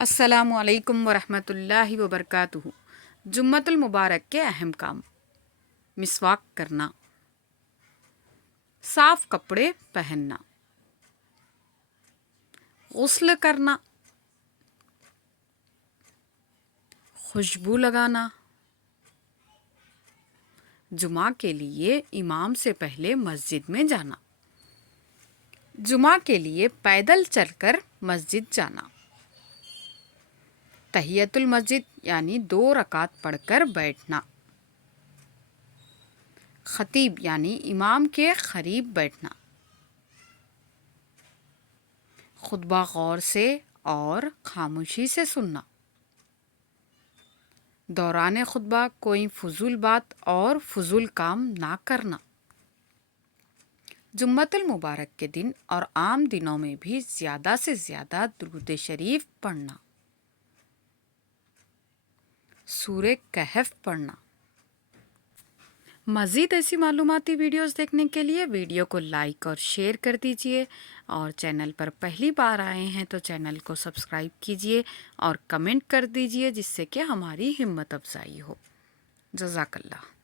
السلام علیکم ورحمۃ اللہ وبرکاتہ۔ جمعۃ المبارک کے اہم کام: مسواک کرنا، صاف کپڑے پہننا، غسل کرنا، خوشبو لگانا، جمعہ کے لیے امام سے پہلے مسجد میں جانا، جمعہ کے لیے پیدل چل کر مسجد جانا، تحیۃ المسجد یعنی 2 رکعت پڑھ کر بیٹھنا، خطیب یعنی امام کے قریب بیٹھنا، خطبہ غور سے اور خاموشی سے سننا، دوران خطبہ کوئی فضول بات اور فضول کام نہ کرنا، جمعۃ المبارک کے دن اور عام دنوں میں بھی زیادہ سے زیادہ درود شریف پڑھنا، سورہ کہف پڑھنا۔ مزید ایسی معلوماتی ویڈیوز دیکھنے کے لیے ویڈیو کو لائک اور شیئر کر دیجیے، اور چینل پر پہلی بار آئے ہیں تو چینل کو سبسکرائب کیجیے اور کمنٹ کر دیجیے، جس سے کہ ہماری ہمت افزائی ہو۔ جزاک اللہ۔